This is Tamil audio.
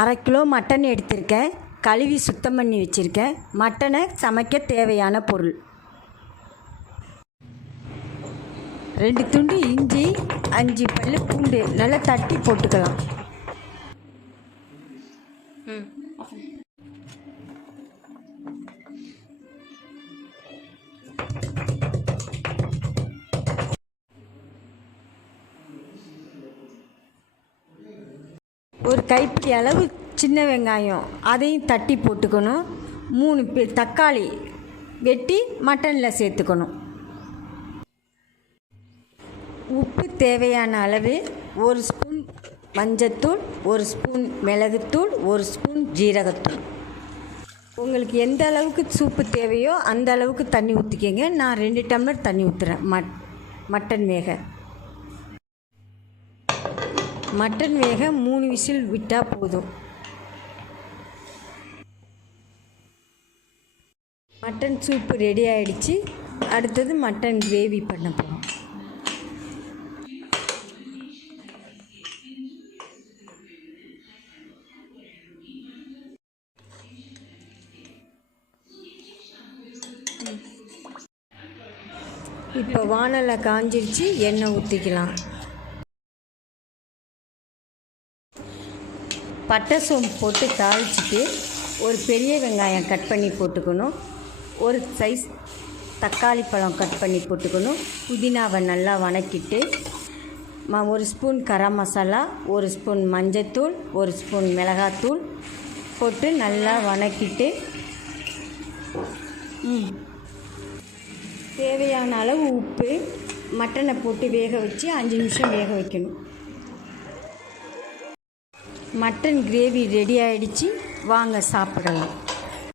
அரை கிலோ மட்டன் எடுத்திருக்கேன் கழுவி சுத்தம் பண்ணி வச்சுருக்கேன் மட்டனை சமைக்க தேவையான பொருள். ரெண்டு துண்டு இஞ்சி அஞ்சு பல்லு பூண்டு நல்லா தட்டி போட்டுக்கலாம். ஒரு கைப்பிடி அளவு சின்ன வெங்காயம் அதையும் தட்டி போட்டுக்கணும். மூணு பேர் தக்காளி வெட்டி மட்டனில் சேர்த்துக்கணும். உப்பு தேவையான அளவு ஒரு ஸ்பூன் மஞ்சத்தூள் ஒரு ஸ்பூன் மிளகுத்தூள் ஒரு ஸ்பூன் ஜீரகத்தூள். உங்களுக்கு எந்த அளவுக்கு சூப்பு தேவையோ அந்த அளவுக்கு தண்ணி ஊற்றிக்கங்க நான் ரெண்டு டம்ளர் தண்ணி ஊற்றுறேன் மட் மட்டன் வேக. மட்டன் வேக மூணு விசில் விட்டால் போதும். மட்டன் சூப்பு ரெடி ஆகிடுச்சு அடுத்தது மட்டன் கிரேவி பண்ண போகிறோம் இப்போ வானலை காஞ்சிருச்சு எண்ணெய் ஊற்றிக்கலாம் பட்டை சோம்பு போட்டு தாளிச்சிட்டு ஒரு பெரிய வெங்காயம் கட் பண்ணி போட்டுக்கணும். ஒரு சைஸ் தக்காளி பழம் கட் பண்ணி போட்டுக்கணும். புதினாவை நல்லா வணக்கிட்டு ம ஒரு ஸ்பூன் கரம் மசாலா ஒரு ஸ்பூன் மஞ்சத்தூள் ஒரு ஸ்பூன் மிளகாத்தூள் போட்டு நல்லா வணக்கிட்டு தேவையான அளவு உப்பு மட்டனை போட்டு வேக வச்சு அஞ்சு நிமிஷம் வேக வைக்கணும். மட்டன் கிரேவி ரெடி ஆகிடுச்சி வாங்க சாப்பிடலாம்.